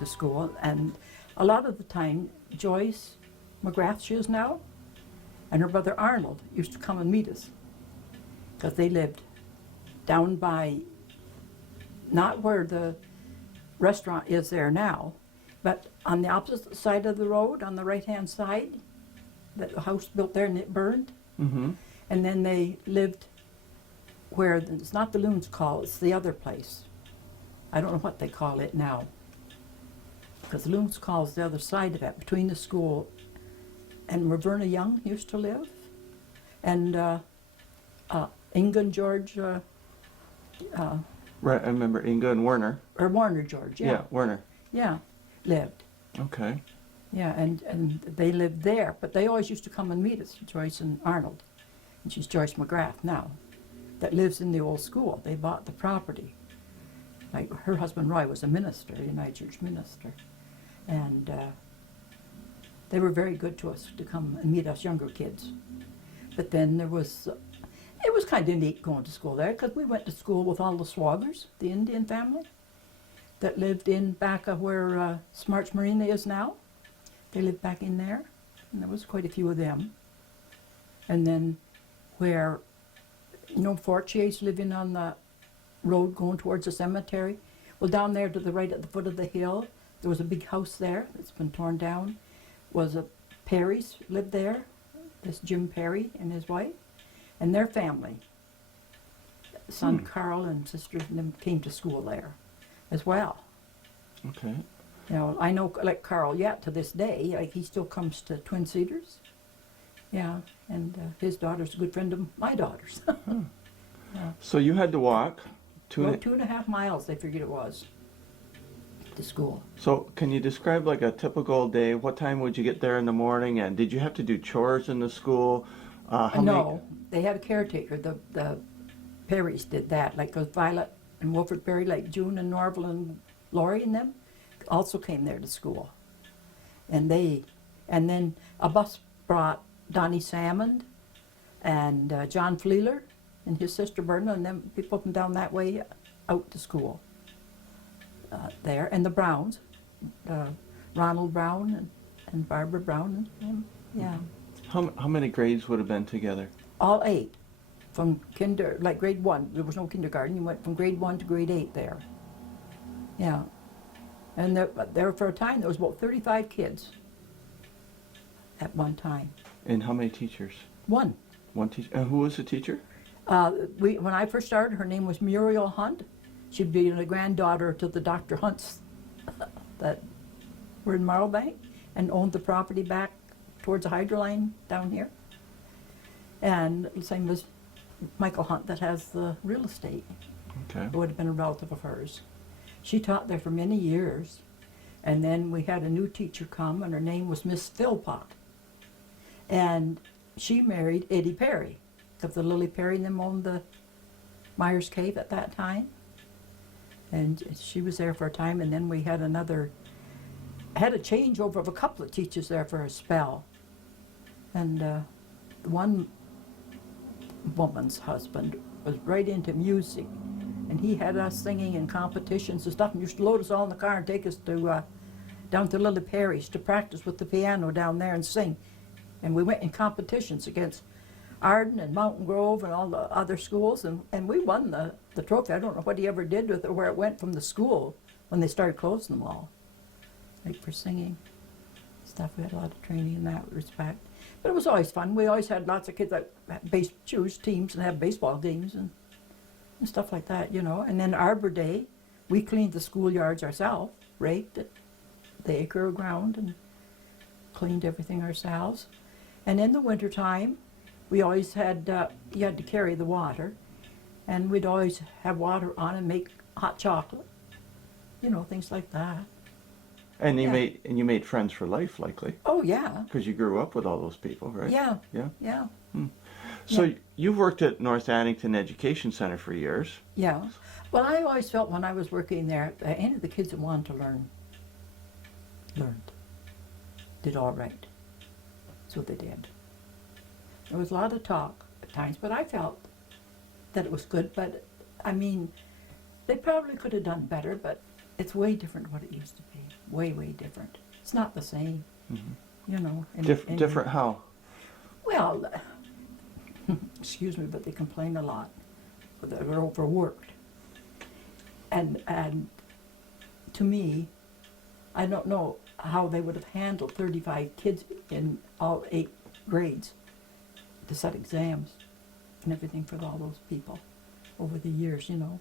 to school, and a lot of the time, Joyce McGrath, she is now, and her brother Arnold used to come and meet us, because they lived down by, not where the restaurant is there now, but on the opposite side of the road, on the right-hand side, that the house built there and it burned. Mm-hmm. And then they lived where, it's not the Loons Call, it's the other place. I don't know what they call it now. Because the Loons Call is the other side of it, between the school and where Verna Young used to live. And Inga and George, Right, I remember Inga and Werner. or Warner George, yeah. Yeah, Werner. Yeah, lived. Okay. Yeah, and they lived there, but they always used to come and meet us, Joyce and Arnold. And she's Joyce McGrath now, that lives in the old school. They bought the property. Like her husband Roy was a minister, a United Church minister. And they were very good to us to come and meet us younger kids. But then there was, it was kind of neat going to school there, because we went to school with all the Swaggers, the Indian family, that lived in back of where Smarts Marina is now. They lived back in there, and there was quite a few of them. And then where, you know, Fortier's living on the road going towards the cemetery. Well, down there to the right at the foot of the hill, there was a big house there that's been torn down. Was a Perry's lived there, this Jim Perry and his wife, and their family. Son Carl and sisters and them came to school there as well. Okay. You know, I know, like Carl, yet to this day, like he still comes to Twin Cedars. Yeah, and his daughter's a good friend of my daughter's. Yeah. So you had to walk Well, 2.5 miles, they figured it was, to school. So can you describe like a typical day? What time would you get there in the morning, and did you have to do chores in the school? No, they had a caretaker. The Perrys did that, like those Violet and Wilfred Perry, like June and Norval and Laurie and them, also came there to school. And then a bus brought Donnie Salmond and John Fleeler and his sister Berna and them people from down that way out to school there. And the Browns, Ronald Brown and Barbara Brown and him, yeah. How many grades would have been together? All 8, from like grade 1. There was no kindergarten. You went from grade 1 to grade 8 there. Yeah. And there for a time, there was about 35 kids at one time. And how many teachers? One. One teacher. And who was the teacher? When I first started, her name was Muriel Hunt. She'd be the granddaughter to the Dr. Hunts that were in Marlbank and owned the property back towards the hydro line down here. And the same as Michael Hunt that has the real estate. Okay. It would have been a relative of hers. She taught there for many years. And then we had a new teacher come, and her name was Miss Philpott. And she married Eddie Perry, because the Lily Perry and them owned the Myers Cave at that time. And she was there for a time, and then we had had a changeover of a couple of teachers there for a spell. And one woman's husband was right into music, and he had us singing in competitions and stuff, and used to load us all in the car and take us to down to Lily Perry's to practice with the piano down there and sing. And we went in competitions against Arden and Mountain Grove and all the other schools, and we won the trophy. I don't know what he ever did with it, or where it went from the school when they started closing them all, like for singing stuff. We had a lot of training in that respect. But it was always fun. We always had lots of kids that choose teams and have baseball games and stuff like that, you know. And then Arbor Day, we cleaned the schoolyards ourselves, raked it, the acre of ground, and cleaned everything ourselves. And in the wintertime, we always had, you had to carry the water, and we'd always have water on and make hot chocolate, you know, things like that. And you made friends for life, likely. Oh, yeah. Because you grew up with all those people, right? Yeah. Yeah. Yeah. So Yeah. you've worked at North Addington Education Center for years. Yeah. Well, I always felt when I was working there, any of the kids that wanted to learned. Did all right. So they did. There was a lot of talk at times, but I felt that it was good. But, I mean, they probably could have done better, but it's way different than what it used to be. Way, way different. It's not the same, you know. Different how? Well, excuse me, but they complain a lot. They're overworked. And to me, I don't know how they would have handled 35 kids in all 8 grades to set exams and everything for all those people over the years, you know.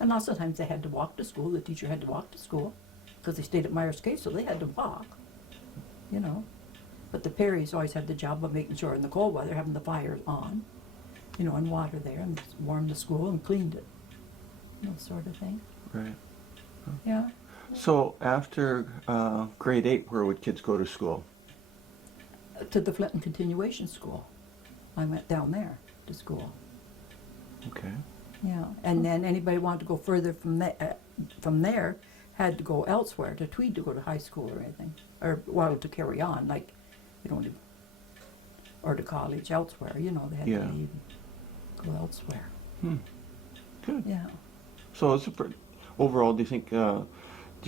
And lots of times they had to walk to school. The teacher had to walk to school because they stayed at Myers Cave, so they had to walk, you know. But the Perrys always had the job of making sure in the cold weather, having the fires on, you know, and water there, and warmed the school and cleaned it, you know, sort of thing. Right. Yeah. So after grade 8, where would kids go to school? To the Flinton Continuation School. I went down there to school. Okay. Yeah, and then anybody wanted to go further from there had to go elsewhere, to Tweed to go to high school or anything, or well, to carry on, like, you know, or to college elsewhere, you know, they had to leave and go elsewhere. Good. Yeah. So it's overall, do you think, do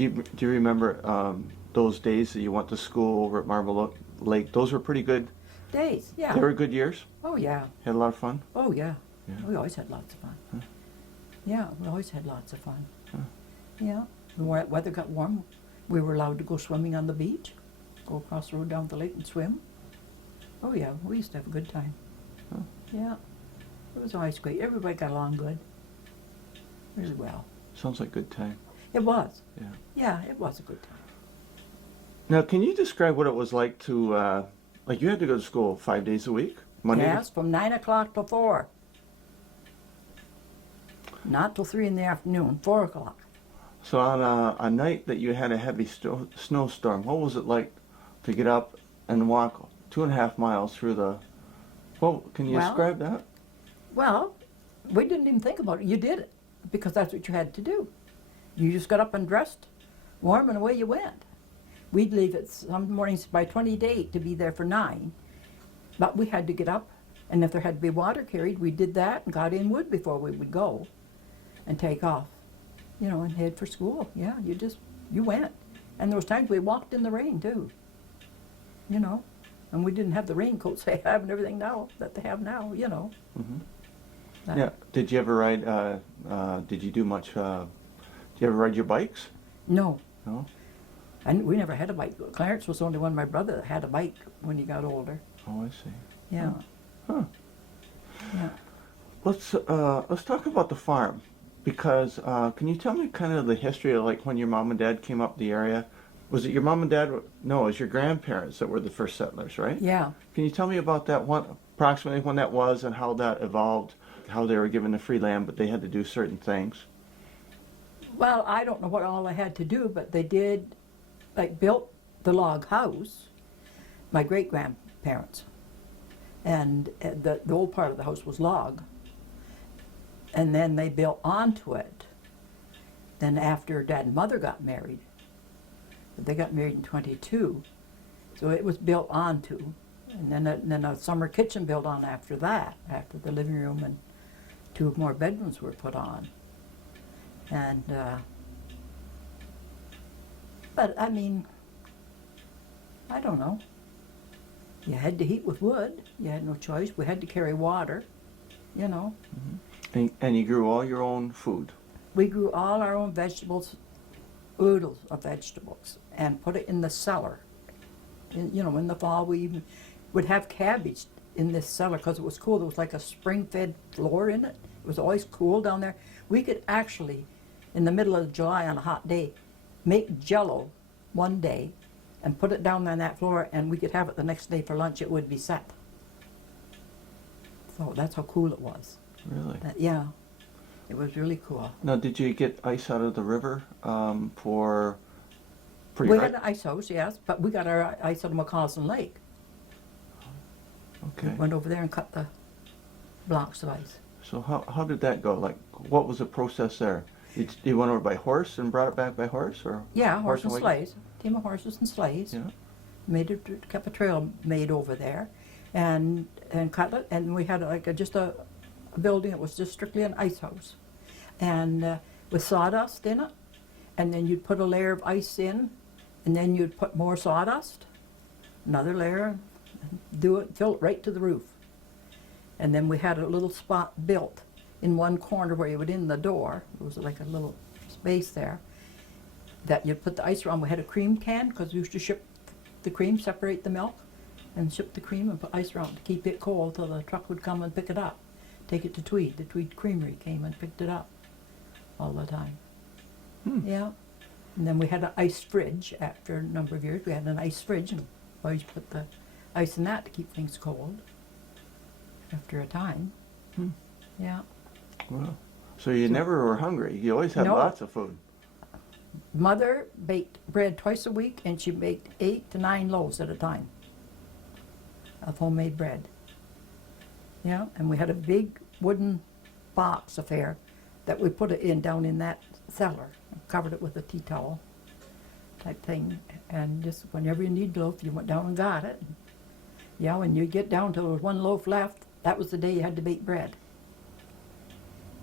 you remember those days that you went to school over at Marble Lake? Those were pretty good. Days, yeah. They were good years? Oh, yeah. Had a lot of fun? Oh, yeah. Yeah. We always had lots of fun. Huh. Yeah, we always had lots of fun. Huh. Yeah. When the weather got warm, we were allowed to go swimming on the beach, go across the road down the lake and swim. Oh, yeah, we used to have a good time. Huh. Yeah. It was always great. Everybody got along good. Really well. Sounds like a good time. It was. Yeah. Yeah, it was a good time. Now, can you describe what it was like to, like you had to go to school 5 days a week? Monday? Yes, from 9 o'clock to 4. Not till 3 in the afternoon, 4 o'clock. So on a night that you had a heavy snowstorm, what was it like to get up and walk 2.5 miles through the, well, can you describe that? Well, we didn't even think about it. You did it because that's what you had to do. You just got up and dressed, warm, and away you went. We'd leave at some mornings by 20 to 8 to be there for 9. But we had to get up, and if there had to be water carried, we did that and got in wood before we would go and take off, you know, and head for school. Yeah, you went. And there was times we walked in the rain, too, you know. And we didn't have the raincoats they have and everything now that they have now, you know. Mm-hmm. Yeah. Did you ever ride, did you do much, did you ever ride your bikes? No. No? And we never had a bike. Clarence was the only one, my brother, that had a bike when he got older. Oh, I see. Yeah. Huh. Yeah. Let's talk about the farm, because can you tell me kind of the history of like when your mom and dad came up the area? Was it your mom and dad? No, it was your grandparents that were the first settlers, right? Yeah. Can you tell me about that one, approximately when that was and how that evolved, how they were given the free land, but they had to do certain things? Well, I don't know what all they had to do, but they did, like, built the log house, my great-grandparents. And the old part of the house was log. And then they built onto it. Then after Dad and Mother got married, they got married in 22, so it was built onto. And then a summer kitchen built on after that, after the living room and 2 more bedrooms were put on. And, but I mean, I don't know. You had to heat with wood. You had no choice. We had to carry water, you know. Mm-hmm. And you grew all your own food? We grew all our own vegetables, oodles of vegetables, and put it in the cellar. You know, in the fall we even would have cabbage in this cellar because it was cool. There was like a spring-fed floor in it. It was always cool down there. We could actually, in the middle of July on a hot day, make Jell-O one day and put it down on that floor, and we could have it the next day for lunch. It would be set. So that's how cool it was. Really? Yeah, it was really cool. Now, did you get ice out of the river for We your... had an ice house, yes, but we got our ice out of McCausland Lake. Okay. We went over there and cut the blocks of ice. So how did that go? Like, what was the process there? You went over by horse and brought it back by horse, or? Yeah, horse and wagon? sleighs. Team of horses and sleighs. Yeah. Kept a trail made over there, and cut it. And we had like just a building. It was just strictly an ice house, and with sawdust in it, and then you'd put a layer of ice in, and then you'd put more sawdust, another layer, fill it right to the roof. And then we had a little spot built in one corner where you would in the door. It was like a little space there that you'd put the ice around. We had a cream can because we used to ship the cream, separate the milk, and ship the cream and put ice around to keep it cold till the truck would come and pick it up. Take it to Tweed. The Tweed Creamery came and picked it up all the time. Yeah. And then we had an ice fridge after a number of years. We had an ice fridge and always put the ice in that to keep things cold after a time. Yeah. Wow. So you never were hungry. You always had No. lots of food. Mother baked bread twice a week, and she baked 8 to 9 loaves at a time of homemade bread. Yeah, and we had a big wooden box affair that we put it in down in that cellar, covered it with a tea towel type thing, and just whenever you needed a loaf, you went down and got it. Yeah, when you get down to there was one loaf left, that was the day you had to bake bread.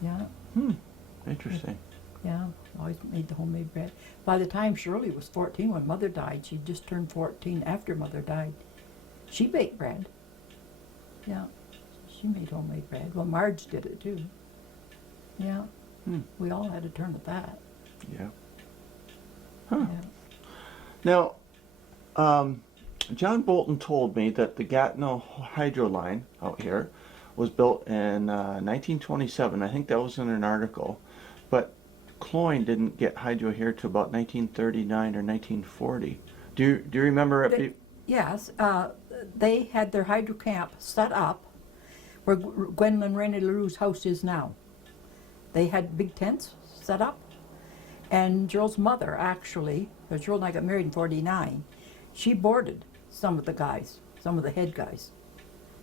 Yeah. Interesting. Yeah, always made the homemade bread. By the time Shirley was 14 when Mother died, she just turned 14 after Mother died. She baked bread. Yeah, she made homemade bread. Well, Marge did it too. Yeah, we all had a turn at that. Yeah. Huh. Yeah. Now, John Bolton told me that the Gatineau hydro line out here was built in 1927. I think that was in an article. But Cloyne didn't get hydro here till about 1939 or 1940. Do you remember it? Yes, they had their hydro camp set up where Gwendolyn Rennie LaRue's house is now. They had big tents set up, and Gerald's mother actually, because Gerald and I got married in 49, she boarded some of the guys, some of the head guys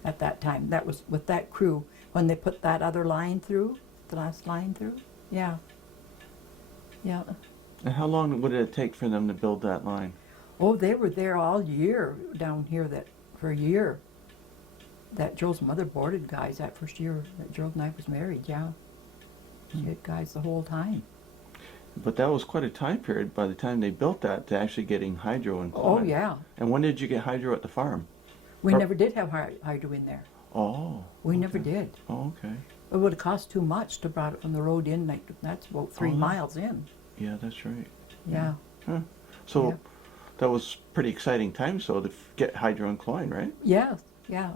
at that time. That was with that crew when they put that other line through, the last line through. Yeah. Yeah. And how long would it take for them to build that line? Oh, they were there all year down here for a year. That Gerald's mother boarded guys that first year that Gerald and I was married, yeah. She had guys the whole time. But that was quite a time period by the time they built that to actually getting hydro in Cloyne. Oh, yeah. And when did you get hydro at the farm? We never did have hydro in there. Oh. We never did. Oh, okay. It would have cost too much to brought it from the road in. Like, that's about 3 miles in. Yeah, that's right. Yeah. Huh. So Yeah. that was pretty exciting time, so to get hydro in Cloyne, right? Yeah, yeah.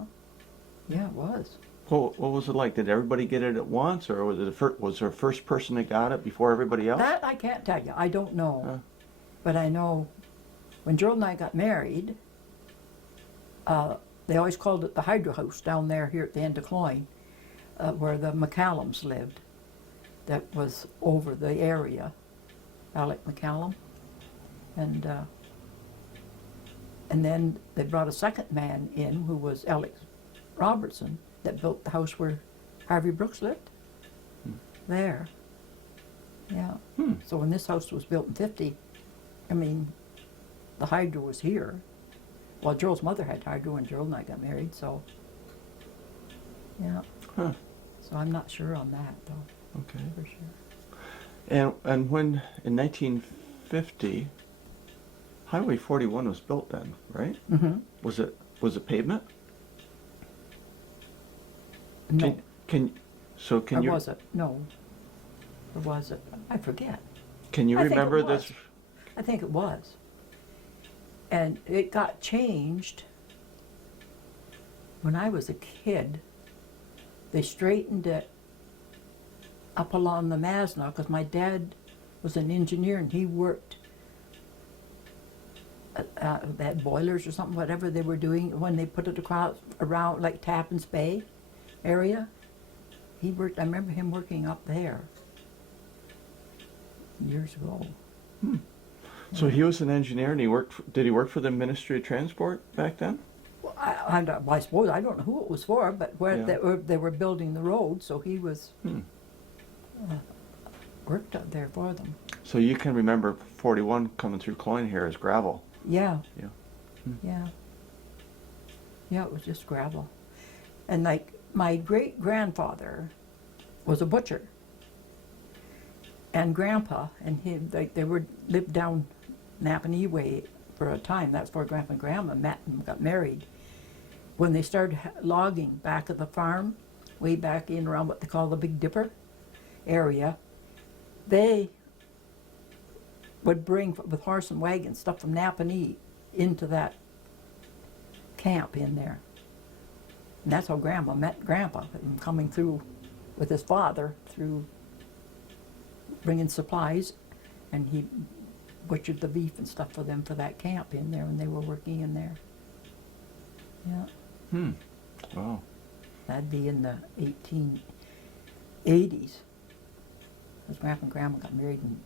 Yeah, it was. What was it like? Did everybody get it at once, or was there a first person that got it before everybody else? That I can't tell you. I don't know. Huh. But I know when Gerald and I got married, they always called it the hydro house down there here at the end of Cloyne, where the McCallums lived. That was over the area, Alec McCallum. And then they brought a second man in who was Alex Robertson that built the house where Harvey Brooks lived. There. Yeah. So when this house was built in 50, I mean, the hydro was here. Well, Gerald's mother had hydro when Gerald and I got married, so yeah. Huh. So I'm not sure on that though. Okay. For sure. And when in 1950, Highway 41 was built then, right? Mm-hmm. Was it pavement? No. Can Or you was it? No. Or was it? I forget. can you I think it remember was. this? I think it was. And it got changed when I was a kid. They straightened it up along the Masna because my dad was an engineer and he worked they had boilers or something, whatever they were doing when they put it across around like Tappan's Bay area. He worked. I remember him working up there years ago. So he was an engineer, and did he work for the Ministry of Transport back then? Well, I suppose I don't know who it was for, but where Yeah. they were building the road, so he was Hmm. worked up there for them. So you can remember 41 coming through Cloyne here as gravel. Yeah. Yeah. Yeah. Yeah, it was just gravel. And like my great grandfather was a butcher. and Grandpa, and they lived down Napanee Way for a time. That's where Grandpa and Grandma met and got married. When they started logging back at the farm, way back in around what they call the Big Dipper area, they would bring with horse and wagon stuff from Napanee into that camp in there. And that's how Grandma met Grandpa, coming through with his father through bringing supplies, and he butchered the beef and stuff for them for that camp in there when they were working in there. Yeah. Wow. That'd be in the 1880s. Because Grandpa and Grandma got married in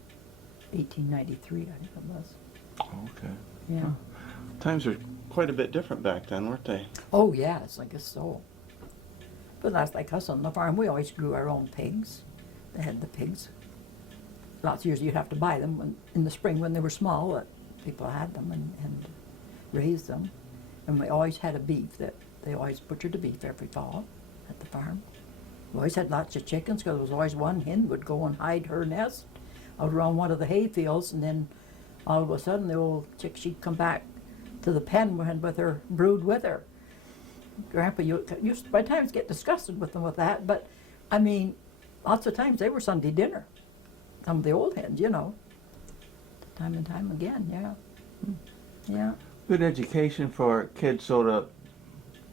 1893, I think it was. Okay. Yeah. Times were quite a bit different back then, weren't they? Oh, yes, I guess so. But that's like us on the farm. We always grew our own pigs. They had the pigs. Lots of years you'd have to buy them in the spring when they were small. People had them and raised them. And we always had a beef that they always butchered a beef every fall at the farm. We always had lots of chickens because there was always one hen would go and hide her nest out around one of the hay fields, and then all of a sudden the old chick, she'd come back to the pen with her brood with her. Grandpa used to by times get disgusted with them with that, but I mean, lots of times they were Sunday dinner. Some of the old hens, you know. Time and time again, yeah. Yeah. Good education for kids so to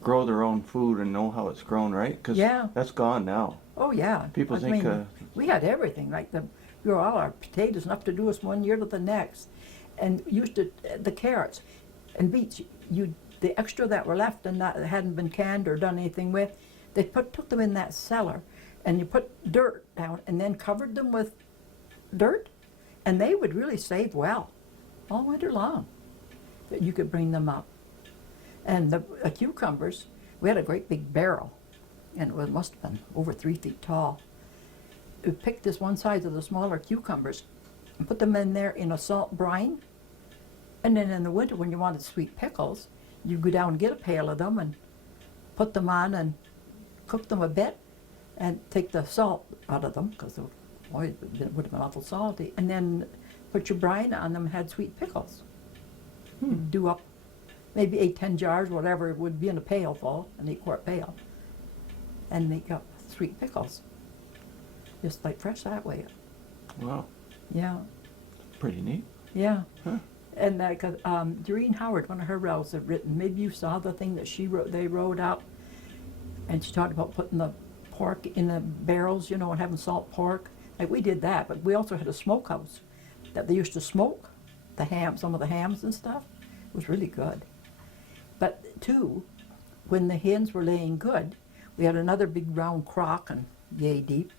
grow their own food and know how it's grown, right? Because Yeah. that's gone now. Oh, yeah. People I think, mean, we had everything, like we grew all our potatoes enough to do us one year to the next. And used to, the carrots and beets, the extra that were left and that hadn't been canned or done anything with, they took them in that cellar, and you put dirt down and then covered them with dirt, and they would really save well all winter long. That you could bring them up. And the cucumbers, we had a great big barrel, and it must have been over 3 feet tall. We picked this one size of the smaller cucumbers and put them in there in a salt brine, and then in the winter when you wanted sweet pickles, you go down and get a pail of them and put them on and cook them a bit and take the salt out of them because it would have been awful salty, and then put your brine on them and had sweet pickles. Do up maybe 8-10 jars, whatever it would be in a pail full, an 8-quart pail, and make up sweet pickles. Just like fresh that way. Wow. Yeah. Pretty neat. Yeah. Huh. And because Doreen Howard, one of her relatives, had written, maybe you saw the thing that she wrote, they wrote up, and she talked about putting the pork in the barrels, you know, and having salt pork. Like we did that, but we also had a smokehouse that they used to smoke the ham, some of the hams and stuff. It was really good. But too, when the hens were laying good, we had another big round crock and yay deep.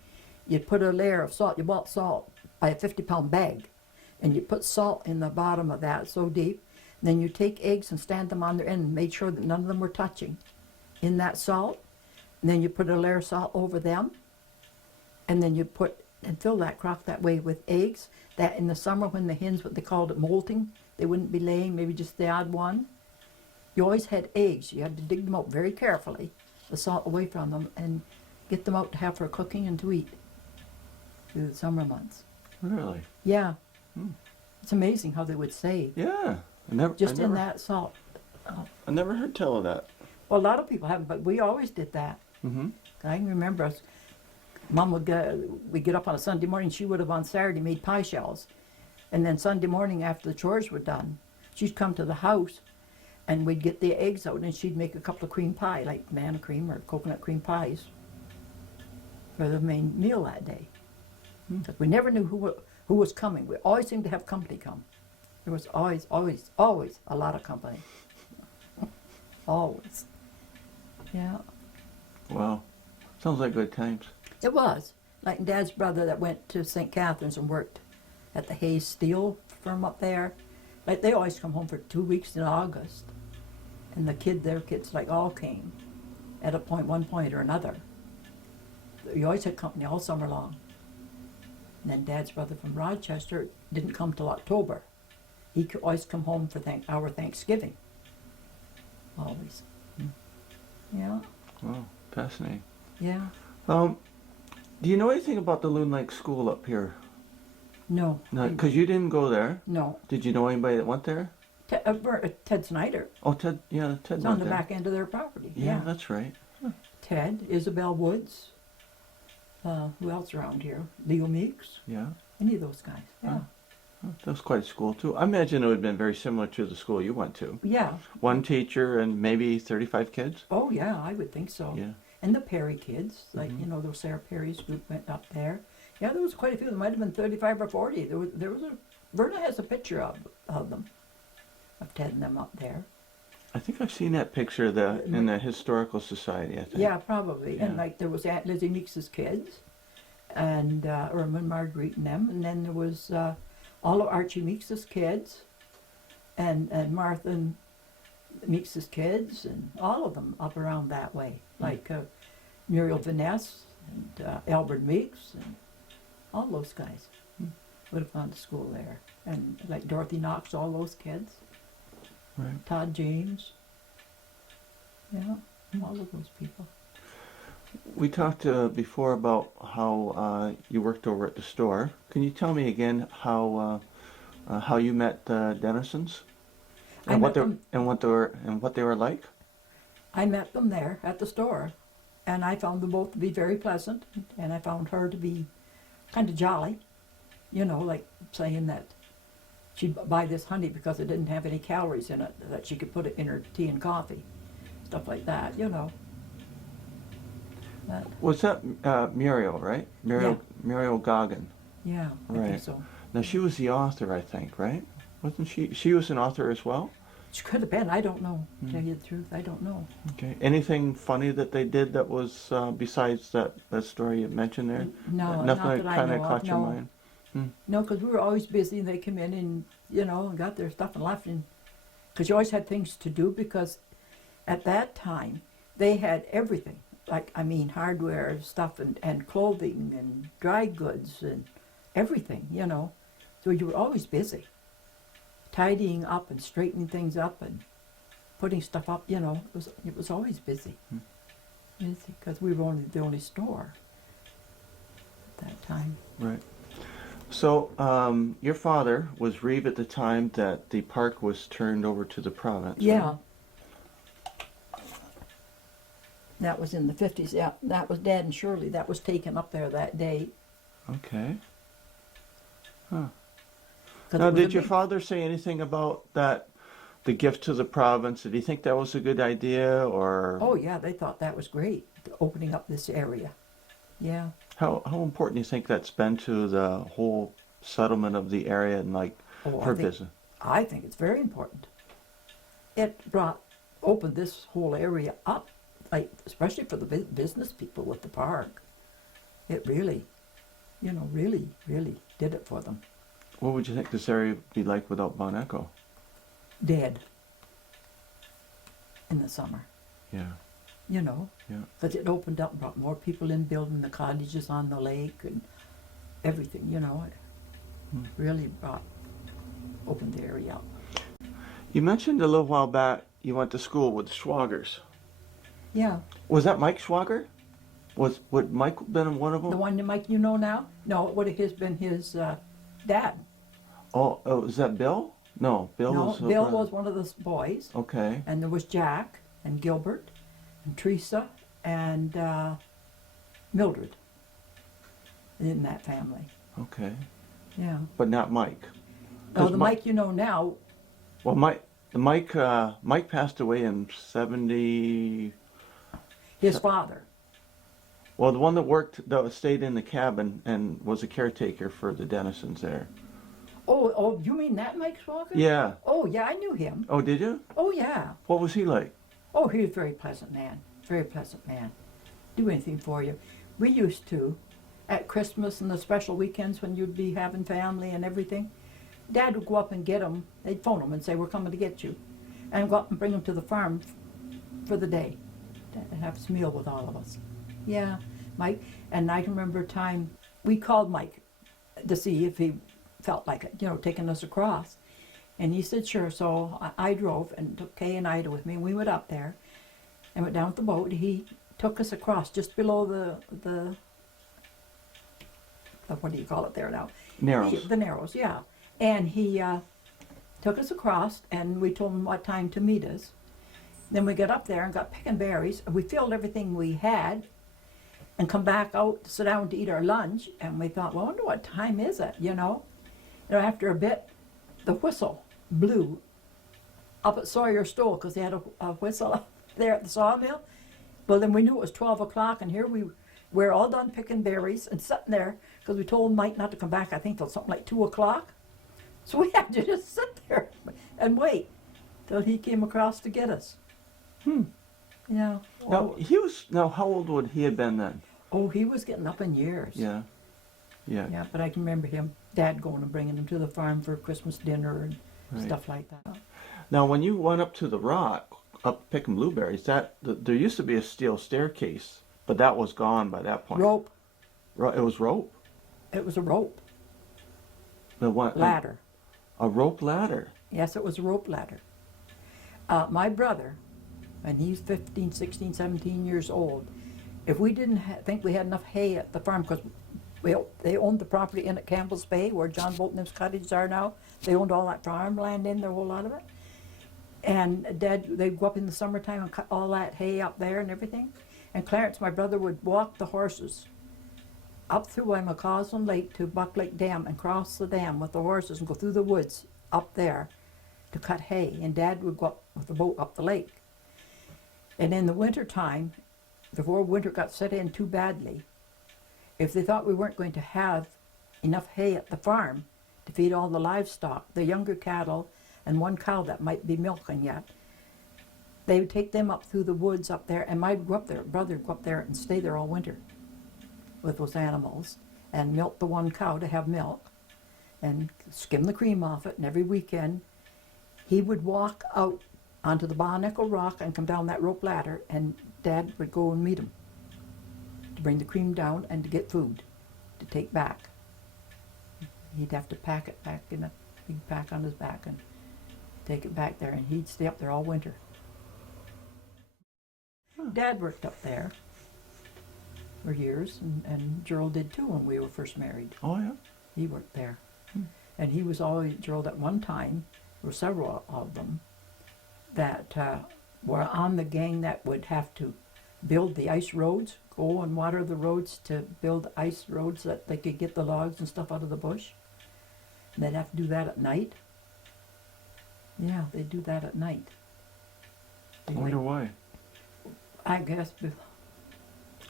You'd put a layer of salt. You bought salt by a 50-pound bag, and you put salt in the bottom of that so deep. And then you take eggs and stand them on their end and made sure that none of them were touching in that salt. And then you put a layer of salt over them, and then you put and fill that crock that way with eggs. That in the summer when the hens, what they called it, molting, they wouldn't be laying, maybe just the odd one. You always had eggs. You had to dig them out very carefully, the salt away from them, and get them out to have for cooking and to eat through the summer months. Really? Yeah. It's amazing how they would save. Yeah. In that salt. I never heard tell of that. Well, a lot of people haven't, but we always did that. Mm-hmm. I can remember us. Mom would we'd get up on a Sunday morning. She would have on Saturday made pie shells, and then Sunday morning after the chores were done, she'd come to the house, and we'd get the eggs out, and she'd make a couple of cream pie, like banana cream or coconut cream pies, for the main meal that day. Because we never knew who was coming. We always seemed to have company come. There was always a lot of company. Always. Yeah. Wow. Sounds like good times. It was. Like Dad's brother that went to St. Catharines and worked at the Hayes Steel firm up there. Like they always come home for 2 weeks in August. And their kids like all came at one point or another. You always had company all summer long. And then Dad's brother from Rochester didn't come till October. He could always come home for our Thanksgiving. Always. Yeah. Wow. Fascinating. Yeah. Do you know anything about the Loon Lake School up here? No. No, because you didn't go there. No. Did you know anybody that went there? Ted Snyder. Oh, Ted. Yeah, Ted It's went on the there. back end of their property. Yeah, that's right. Ted, Isabel Woods. Who else around here? Leo Meeks. Yeah. Any of those guys. Yeah. That was quite a school too. I imagine it would have been very similar to the school you went to. Yeah. One teacher and maybe 35 kids. Oh yeah, I would think so. Yeah. And the Perry kids, like those Sarah Perry's group went up there. Yeah, there was quite a few. There might have been 35 or 40. There was a. Verna has a picture of them, of Ted and them up there. I think I've seen that picture in the Historical Society, I think. Yeah, probably. Yeah. And like there was Aunt Lizzie Meeks's kids, and Irma and Marguerite and them, and then there was all of Archie Meeks's kids, and Martha and Meeks's kids, and all of them up around that way, like Muriel Vaness and Albert Meeks and all those guys would have gone to school there, and like Dorothy Knox, all those kids. Right. Todd James. Yeah, all of those people. We talked before about how you worked over at the store. Can you tell me again how you met the Dennisons and what they were like? I met them there at the store, and I found them both to be very pleasant, and I found her to be kind of jolly, like saying that she'd buy this honey because it didn't have any calories in it, that she could put it in her tea and coffee, stuff like that. But, Was that Muriel, right? Muriel Goggin. yeah, I Right. think so. Now she was the author, I think, right? Wasn't she? She was an author as well. She could have been. I don't know. To tell you the truth, I don't know. Okay. Anything funny that they did that was besides that story you mentioned there? No, Nothing not that I kind know of of. caught your No. mind. No, because we were always busy, and they come in and, and got their stuff and left. Because you always had things to do, because at that time, they had everything. Hardware stuff and clothing and dry goods and everything, So you were always busy. Tidying up and straightening things up and putting stuff up, it was always busy. Busy, because we were the only store at that time. Right. So, your father was Reeve at the time that the park was turned over to the province. Yeah. Right? That was in the 50s. Yeah, that was Dad and Shirley. That was taken up there that day. Okay. Huh. 'Cause Now, it was did a your big- father say anything about that, the gift to the province? Did he think that was a good idea, or Oh yeah, they thought that was great, opening up this area. Yeah. how important do you think that's been to the whole settlement of the area and Oh, for business? I think it's very important. It opened this whole area up, especially for the business people with the park. It really, really, really did it for them. What would you think this area would be like without Bon Echo? Dead. In the summer, Yeah. Yeah. Yeah. It opened up and brought more people in, building the cottages on the lake and everything, It really opened the area up. You mentioned a little while back you went to school with Schwagers. Yeah. Was that Mike Schwager? Would Mike been one of them? The one that Mike you know now? No, it would have been his dad. Oh, is that Bill? No, Bill No, was. Bill was one of the boys. Okay. And there was Jack and Gilbert and Teresa and Mildred in that family. Okay. Yeah. But not Mike. Oh, 'Cause the Mike you know now. Well, Mike passed away in 70. His father. Well, the one that stayed in the cabin and was a caretaker for the Dennisons there. Oh, you mean that Mike Swalker? Yeah. Oh, yeah, I knew him. Oh, did you? Oh, yeah. What was he like? Oh, he was a very pleasant man. Very pleasant man. Do anything for you. We used to, at Christmas and the special weekends when you'd be having family and everything, Dad would go up and get them. They'd phone them and say, we're coming to get you. And go up and bring them to the farm for the day. And have his meal with all of us. Yeah, Mike. And I can remember a time we called Mike to see if he felt like it, taking us across. And he said, sure. So I drove and took Kay and Ida with me. And we went up there and went down with the boat. He took us across just below the what do you call it there now? Narrows. The Narrows, yeah. And he took us across, and we told him what time to meet us. Then we got up there and got picking berries. We filled everything we had and come back out to sit down to eat our lunch. And we thought, well, I wonder what time is it, you know? After a bit, the whistle blew up at Sawyer's Stool, because they had a whistle up there at the sawmill. Well, then we knew it was 12 o'clock, and here we're all done picking berries and sitting there, because we told Mike not to come back, I think, till something like 2 o'clock. So we had to just sit there and wait till he came across to get us. Yeah. Now, how old would he have been then? Oh, he was getting up in years. Yeah. Yeah, but I can remember Dad going and bringing him to the farm for Christmas dinner and Right. stuff like that. Now, when you went up to the rock, up picking blueberries, there used to be a steel staircase, but that was gone by that point. Rope. It was rope. It was a rope. The one Ladder. A rope ladder. Yes, it was a rope ladder. My brother, when he's 15, 16, 17 years old, if we didn't think we had enough hay at the farm, because they owned the property in at Campbell's Bay, where John Bolton's cottages are now. They owned all that farmland in there, a whole lot of it. And they'd go up in the summertime and cut all that hay up there and everything. And Clarence, my brother, would walk the horses up through McCausland Lake to Buck Lake Dam and cross the dam with the horses and go through the woods up there to cut hay. And Dad would go up with the boat up the lake. And in the winter time, before winter got set in too badly, if they thought we weren't going to have enough hay at the farm to feed all the livestock, the younger cattle and one cow that might be milking yet, they would take them up through the woods up there, and my brother would go up there and stay there all winter with those animals and milk the one cow to have milk and skim the cream off it. And every weekend he would walk out onto the Barnacle Rock and come down that rope ladder, and Dad would go and meet him to bring the cream down and to get food to take back. He'd have to pack it back in a big pack on his back and take it back there, and he'd stay up there all winter. Dad worked up there for years, and Gerald did too when we were first married. Oh, yeah. He worked there. And he was always, Gerald at one time, there were several of them, that were on the gang that would have to build the ice roads, go and water the roads to build ice roads so that they could get the logs and stuff out of the bush. And they'd have to do that at night. Yeah, they'd do that at night. I wonder why. I guess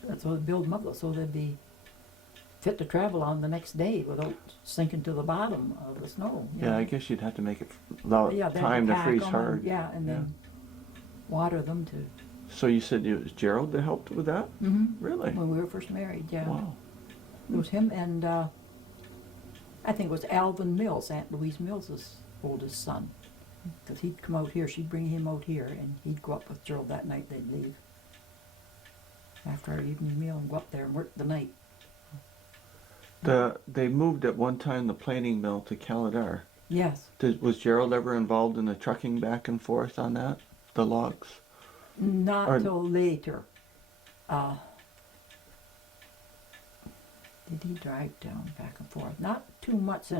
that's what they build them up, so they'd be fit to travel on the next day without sinking to the bottom of the snow. Yeah, I guess you'd have to make it allow time to freeze hard. And then water them to. So you said it was Gerald that helped with that? Mm-hmm. Really? When we were first married, yeah. Wow. It was him and I think it was Alvin Mills, Aunt Louise Mills's oldest son. Because he'd come out here, she'd bring him out here, and he'd go up with Gerald that night. They'd leave after our evening meal and go up there and work the night. They moved at one time the planing mill to Caladar. Yes. Was Gerald ever involved in the trucking back and forth on that? The logs? Not till later. Did he drive down back and forth? Not too much,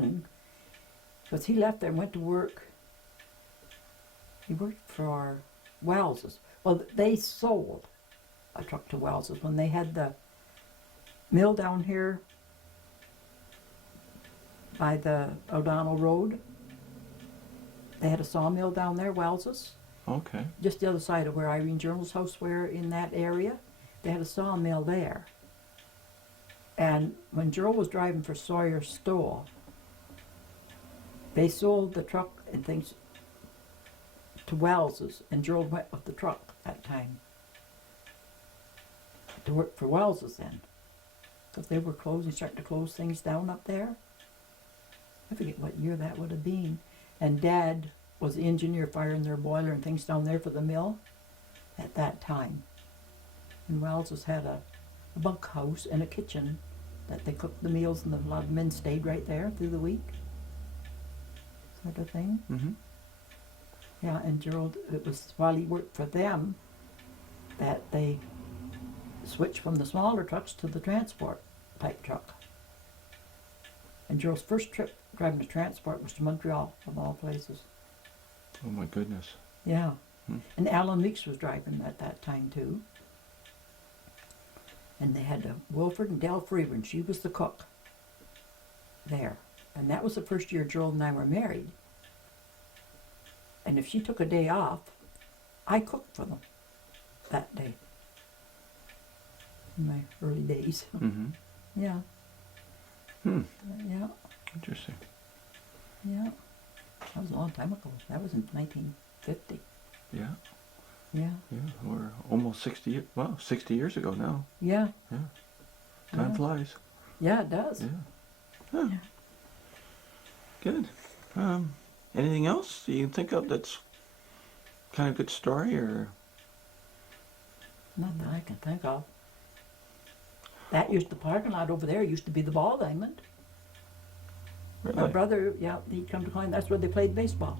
because he left there and went to work. He worked for Wells's. Well, they sold a truck to Wells's when they had the mill down here by the O'Donnell Road. They had a sawmill down there, Wells's. Okay. Just the other side of where Irene Journal's house were, in that area. They had a sawmill there. And when Gerald was driving for Sawyer's Store, they sold the truck and things to Wells's, and Gerald went with the truck that time to work for Wells's then, because they were starting to close things down up there. I forget what year that would have been. And Dad was the engineer firing their boiler and things down there for the mill at that time. And Wells's had a bunkhouse and a kitchen that they cooked the meals, and a lot of men stayed right there through the week, sort of thing. Mm-hmm. Yeah, and Gerald, it was while he worked for them that they switched from the smaller trucks to the transport type truck. And Joe's first trip driving a transport was to Montreal, of all places. Oh my goodness. Yeah. Hmm. And Alan Meeks was driving at that time too. And they had Wilford and Del Freeman. She was the cook there. And that was the first year Joel and I were married. And if she took a day off, I cooked for them that day. In my early days. Mm-hmm. Yeah. Hmm. Yeah. Interesting. Yeah. That was a long time ago. That was in 1950. Yeah. Yeah. Yeah. We're almost 60 years. Well, 60 years ago now. Yeah. Yeah. Time Yeah. flies. Yeah, it does. Yeah. Huh. Yeah. Good. Anything else you can think of that's kind of good story or? Not that I can think of. The parking lot over there used to be the ball diamond. Really? My brother, yeah, he'd come to Cloyne. That's where they played baseball.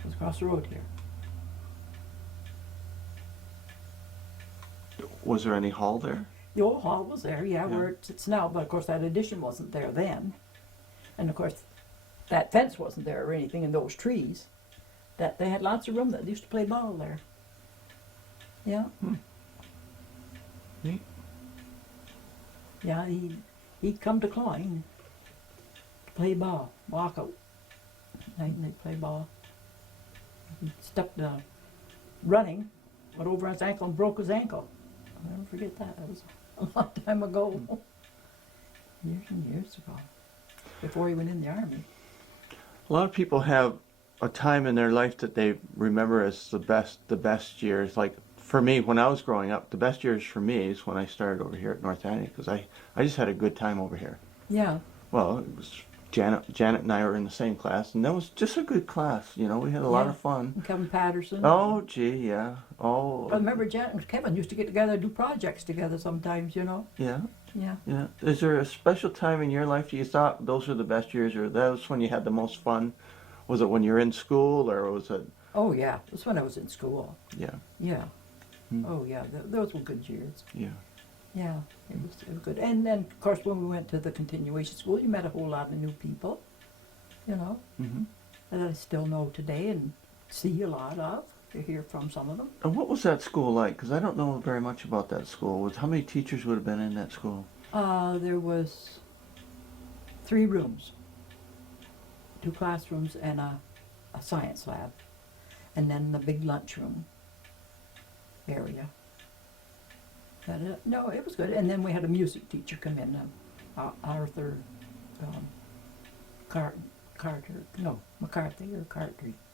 It was across the road here. Was there any hall there? The old hall was there, yeah, Yeah. where it sits now, but of course that addition wasn't there then. And of course, that fence wasn't there or anything in those trees. That they had lots of room that they used to play ball there. Yeah. Neat. Yeah, he'd come to Cloyne to play ball, walk out. Night and they'd play ball. He stuck the running, went over his ankle and broke his ankle. I'll never forget that. That was a long time ago. Years and years ago. Before he went in the army. A lot of people have a time in their life that they remember as the best years. Like for me, when I was growing up, the best years for me is when I started over here at North Annie because I just had a good time over here. Yeah. Well, it was Janet and I were in the same class, and that was just a good class. You know, we had a lot Yeah. of fun. And Kevin Patterson. Oh, gee, yeah. Oh, I remember Janet and Kevin used to get together and do projects together sometimes, you know. yeah, Yeah. yeah. Is there a special time in your life that you thought those were the best years, or that was when you had the most fun? Was it when you were in school, or was it? Oh yeah, it was when I was in school. Yeah, Yeah. Hmm. Oh yeah, those were good years. yeah. Yeah, it was good. And then of course when we went to the continuation school, you met a whole lot of new people, you know, Mm-hmm. that I still know today and see a lot of. You hear from some of them. And what was that school like? Because I don't know very much about that school. How many teachers would have been in that school? There was 3 rooms, 2 classrooms and a science lab, and then the big lunchroom area. No, it was good. And then we had a music teacher come in, Arthur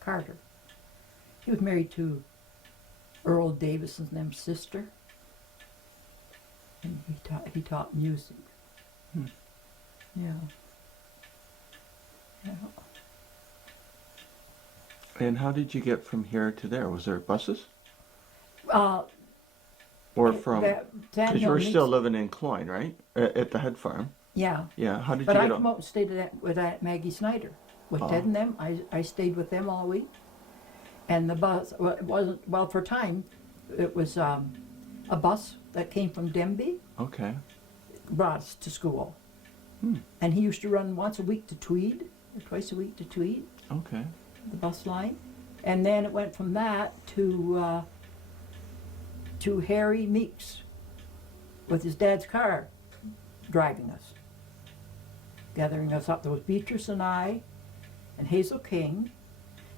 Carter. He was married to Earl Davison's sister, and he taught music. Hmm. Yeah. Yeah. And how did you get from here to there? Was there buses? Uh, Or from, that- because you were Daniel still Meeks- living in Cloyne, right? At the head farm. Yeah, Yeah, how did but you I get come up? out and stayed with Aunt Maggie Snyder. With Oh. Ted and them, I stayed with them all week. And the bus, well, it wasn't, well, for a time, it was a bus that came from Denby, Okay. brought us to school. Hmm. And he used to run once a week to Tweed, or twice a week to Tweed, Okay. the bus line. And then it went from that to Harry Meeks with his dad's car driving us, gathering us up. There was Beatrice and I, and Hazel King,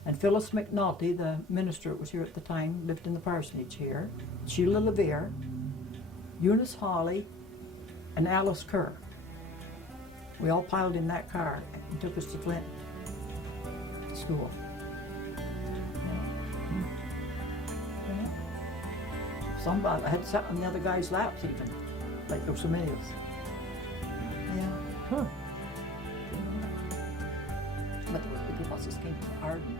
and Phyllis McNulty, the minister that was here at the time, lived in the parsonage here, Sheila Levere, Eunice Hawley, and Alice Kerr. We all piled in that car and took us to Flint school. Yeah. Somebody had sat on the other guy's laps even, like there were so many of us. Yeah. Huh. But the buses came from Arden.